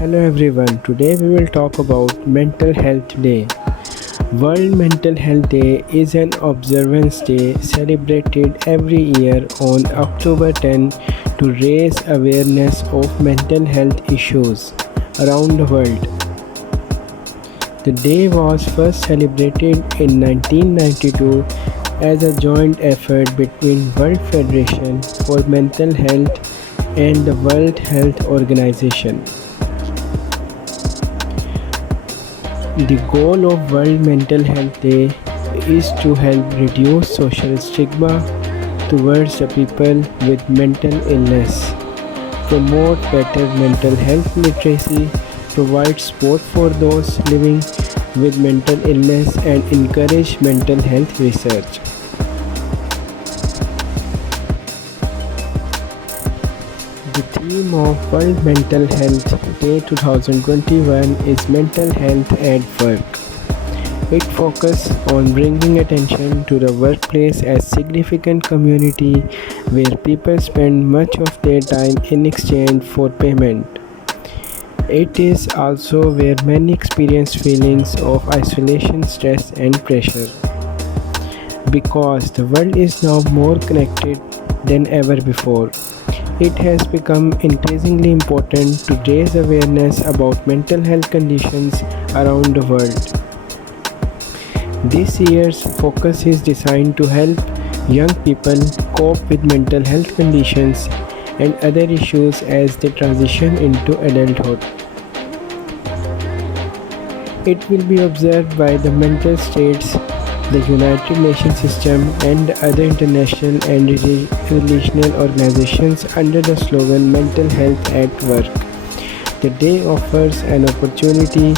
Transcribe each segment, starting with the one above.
Hello everyone, today we will talk about Mental Health Day. World Mental Health Day is an observance day celebrated every year on October 10 to raise awareness of mental health issues around the world. The day was first celebrated in 1992 as a joint effort between World Federation for Mental Health and the World Health Organization. The goal of World Mental Health Day is to help reduce social stigma towards the people with mental illness, promote better mental health literacy, provide support for those living with mental illness, and encourage mental health research. The theme of World Mental Health Day 2021 is Mental Health at Work. It focuses on bringing attention to the workplace as significant community where people spend much of their time in exchange for payment. It is also where many experience feelings of isolation, stress, and pressure. Because the world is now more connected than ever before, it has become increasingly important to raise awareness about mental health conditions around the world. This year's focus is designed to help young people cope with mental health conditions and other issues as they transition into adulthood. It will be observed by the mental states, the United Nations system, and other international and regional organizations under the slogan Mental Health at Work. The day offers an opportunity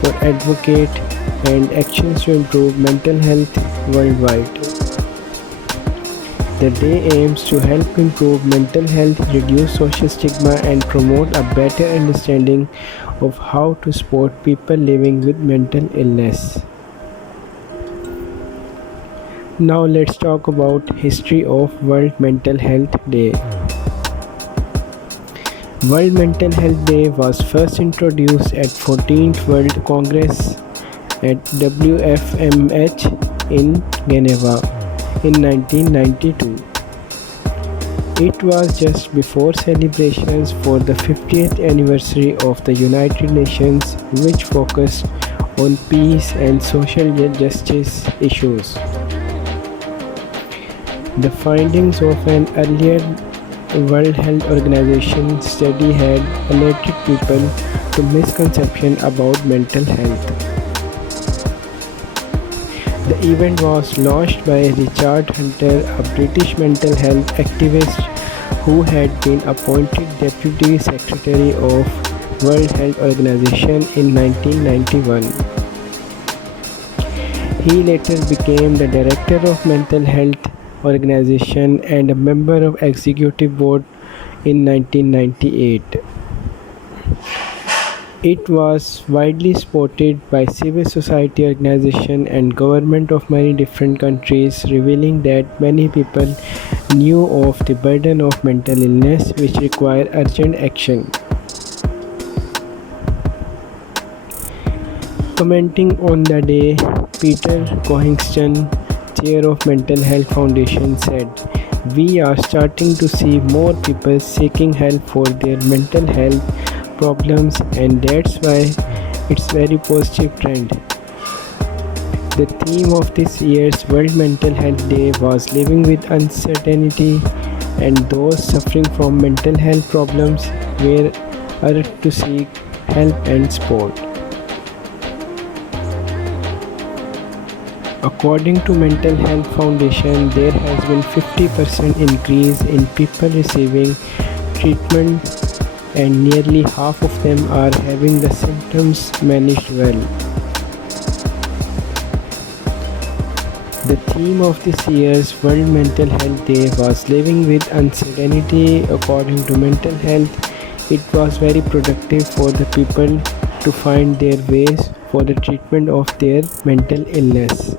for advocate and actions to improve mental health worldwide. The day aims to help improve mental health, reduce social stigma, and promote a better understanding of how to support people living with mental illness. Now let's talk about history of World Mental Health Day. World Mental Health Day was first introduced at 14th World Congress at WFMH in Geneva in 1992. It was just before celebrations for the 50th anniversary of the United Nations, which focused on peace and social justice issues. The findings of an earlier World Health Organization study had alerted people to misconceptions about mental health. The event was launched by Richard Hunter, a British mental health activist who had been appointed Deputy Secretary of World Health Organization in 1991. He later became the Director of Mental Health Organization and a member of Executive Board in 1998. It was widely supported by civil society organizations and government of many different countries, revealing that many people knew of the burden of mental illness which require urgent action. Commenting on the day, Peter Cohengston, chair of Mental Health Foundation, said, "We are starting to see more people seeking help for their mental health problems, and that's why it's very positive trend." The theme of this year's World Mental Health Day was living with uncertainty, and those suffering from mental health problems were urged to seek help and support. According to Mental Health Foundation, there has been 50% increase in people receiving treatment and nearly half of them are having the symptoms managed well. The theme of this year's World Mental Health Day was living with uncertainty. According to mental health, it was very productive for the people to find their ways for the treatment of their mental illness.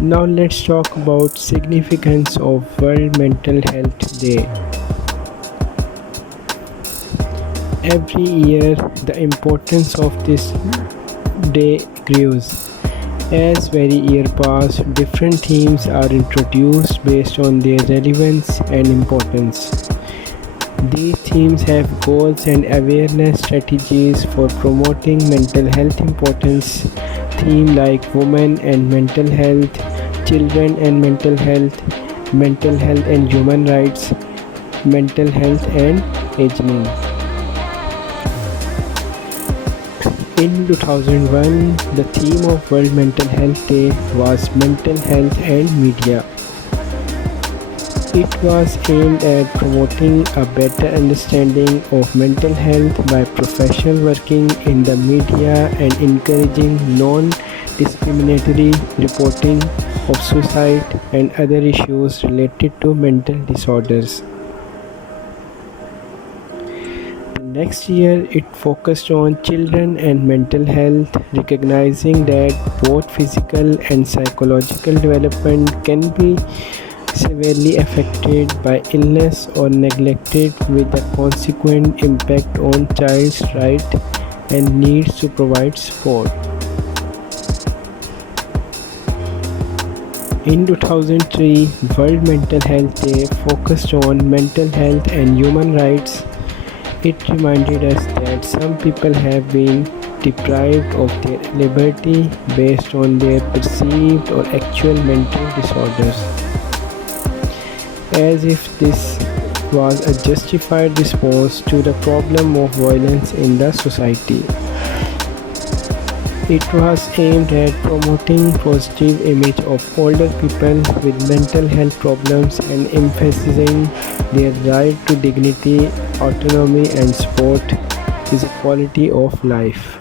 Now let's talk about significance of World Mental Health Day. Every year, the importance of this day grows. As every year passes, different themes are introduced based on their relevance and importance. These themes have goals and awareness strategies for promoting mental health importance. Themes like women and mental health, children and mental health and human rights, mental health and aging. In 2001, the theme of World Mental Health Day was Mental Health and Media. It was aimed at promoting a better understanding of mental health by professionals working in the media and encouraging non-discriminatory reporting of suicide and other issues related to mental disorders. The next year, it focused on children and mental health, recognizing that both physical and psychological development can be severely affected by illness or neglected, with a consequent impact on child's right and needs to provide support. In 2003, World Mental Health Day focused on mental health and human rights. It reminded us that some people have been deprived of their liberty based on their perceived or actual mental disorders, as if this was a justified response to the problem of violence in the society. It was aimed at promoting positive image of older people with mental health problems and emphasizing their right to dignity, autonomy and support is a quality of life.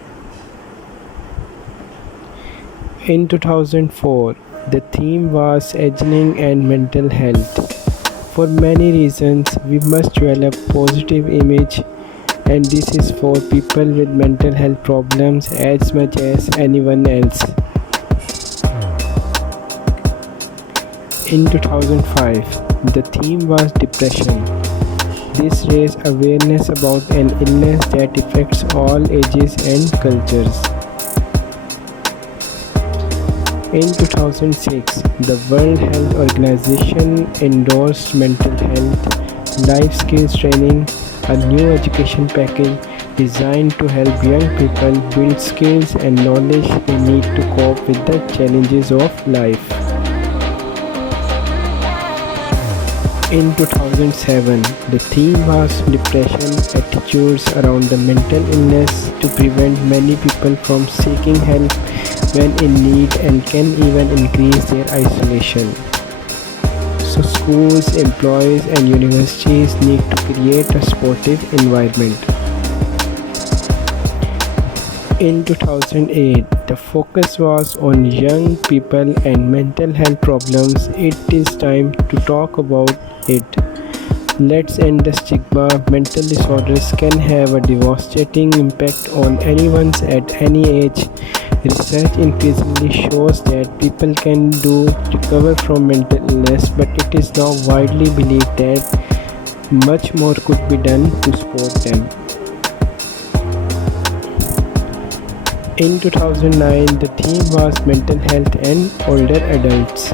In 2004, the theme was aging and mental health. For many reasons, we must develop positive image, and this is for people with mental health problems as much as anyone else. In 2005, the theme was depression. This raised awareness about an illness that affects all ages and cultures. In 2006, the World Health Organization endorsed mental health life skills training, a new education package designed to help young people build skills and knowledge they need to cope with the challenges of life. In 2007, the theme was depression, attitudes around the mental illness to prevent many people from seeking help when in need and can even increase their isolation. So schools, employees and universities need to create a supportive environment. In 2008, the focus was on young people and mental health problems. It is time to talk about it. Let's end the stigma. Mental disorders can have a devastating impact on anyone at any age. Research increasingly shows that people can do recover from mental illness, but it is now widely believed that much more could be done to support them. In 2009, the theme was mental health and older adults.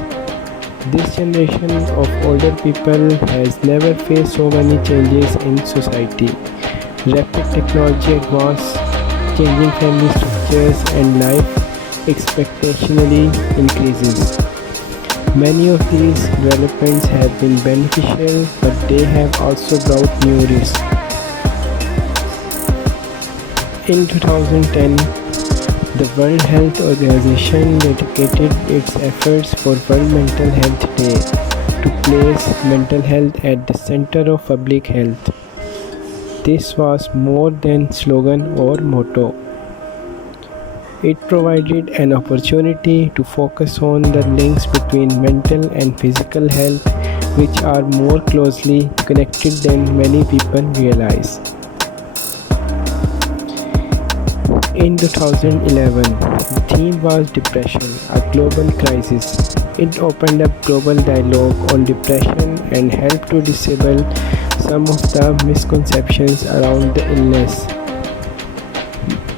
This generation of older people has never faced so many changes in society. Rapid technology advance, changing family structures and life expectancy increases. Many of these developments have been beneficial, but they have also brought new risks. In 2010, the World Health Organization dedicated its efforts for World Mental Health Day to place mental health at the center of public health. This was more than slogan or motto. It provided an opportunity to focus on the links between mental and physical health, which are more closely connected than many people realize. In 2011, the theme was Depression, a global crisis. It opened up global dialogue on depression and helped to disable some of the misconceptions around the illness.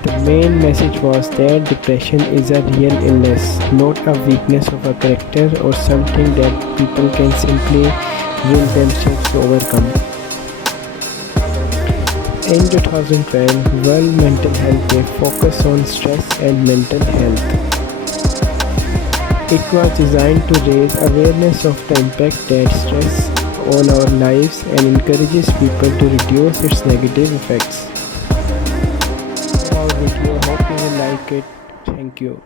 The main message was that depression is a real illness, not a weakness of a character or something that people can simply will themselves to overcome. In 2012, World Mental Health Day focused on stress and mental health. It was designed to raise awareness of the impact that stress on our lives and encourages people to reduce its negative effects. Our video, hope you will like it. Thank you.